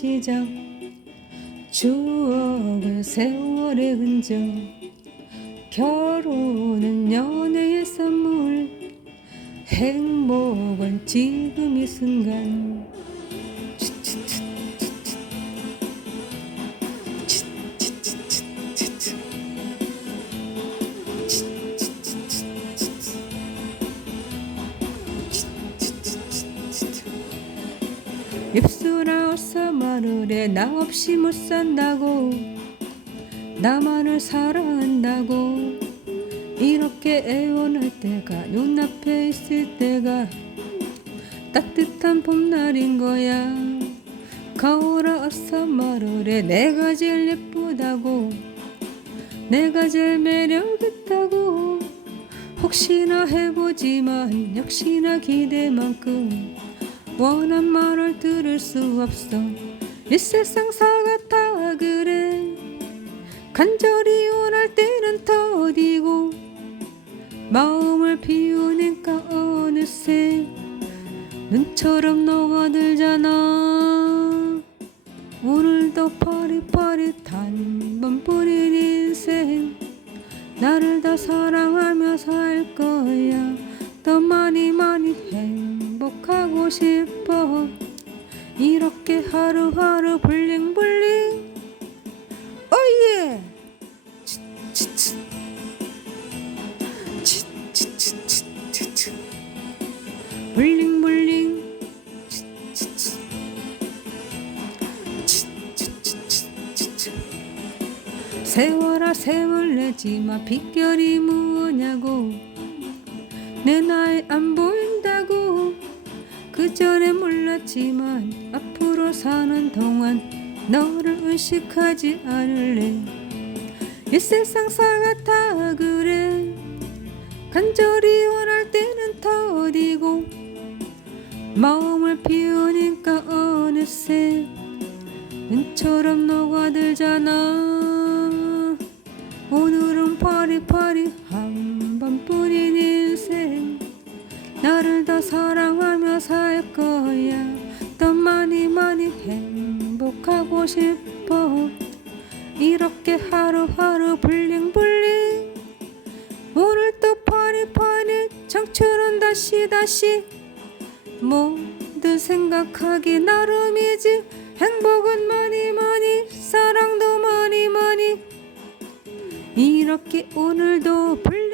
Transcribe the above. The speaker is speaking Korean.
시작 추억은 세월의 흔적 결혼은 연애의 선물 행복은 지금 이 순간 입술아 어서 말을 해. 나 없이 못 산다고 나만을 사랑한다고 이렇게 애원할 때가 눈앞에 있을 때가 따뜻한 봄날인 거야. 거울아 어서 말을 해. 내가 제일 예쁘다고 내가 제일 매력있다고 혹시나 해보지만 역시나 기대만큼 원한 말을 들을 수 없어. 이 세상 사가 다 그래. 간절히 원할 때는 더디고 마음을 비우니까 어느새 눈처럼 녹아들잖아. 오늘도 파릿파릿한 번뿐인 인생 나를 더 사랑하며 살 거야. 더 많이 행복하고 싶어. 이렇게 하루하루 블링블링 오예 블링블링 세월아 세월 내지마 빗결이 뭐냐고 내 나이 안 보인다고 그전에 몰랐지만 앞으로 사는 동안 너를 의식하지 않을래. 이 세상 사가 다 그래. 간절히 원할 때는 더디고 마음을 비우니까 어느새 눈처럼 녹아들잖아. 오늘은 파리파리한 번뿐인 인생 나를 더 사랑하며 살 거야. 더 많이 행복하고 싶어. 이렇게 하루하루 블링블링 오늘 또 파리파리 청춘은 다시 모두 생각하기 나름이지. 행복은 많이 사랑도 많이 이렇게 오늘도 블링